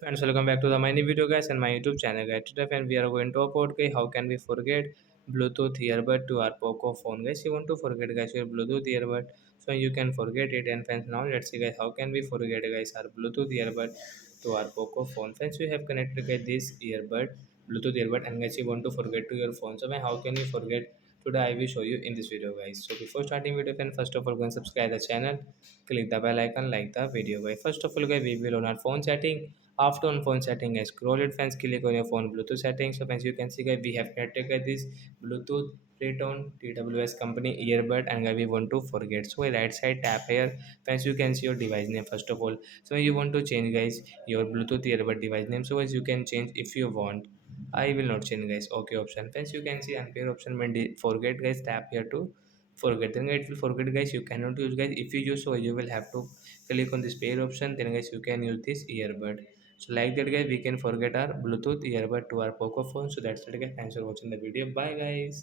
Friends, welcome back to the my new video, guys, and my YouTube channel, guys. Today, friend, we are going to talk about how can we forget Bluetooth earbud to our Poco phone, guys. You want to forget, guys, your Bluetooth earbud, so you can forget it. And friends, now let's see, guys, how can we forget, guys, our Bluetooth earbud to our Poco phone. Friends, you have connected, guys, this earbud, Bluetooth earbud, and guys, you want to forget to your phone. So, man, how can you forget? Today, I will show you in this video, guys. So, before starting video, friend, first of all, go and subscribe the channel, click the bell icon, like the video, guys. First of all, guys, we will on our phone setting. After on phone setting, guys, scroll it, friends, click on your phone Bluetooth settings. So friends, you can see, guys, we have connected, guys, this Bluetooth Playtone TWS company earbud, and guys, we want to forget. So right side tap here, friends, you can see your device name first of all. So you want to change, guys, your Bluetooth earbud device name. So as you can change if you want. I will not change, guys. Okay option. Friends, you can see unpair option when forget, guys, tap here to forget. Then it will forget, guys, you cannot use, guys. If you use, so you will have to click on this pair option. Then guys, you can use this earbud. So like that, guys, we can forget our Bluetooth earbud to our Poco phone. So that's it, guys. Thanks for watching the video. Bye, guys.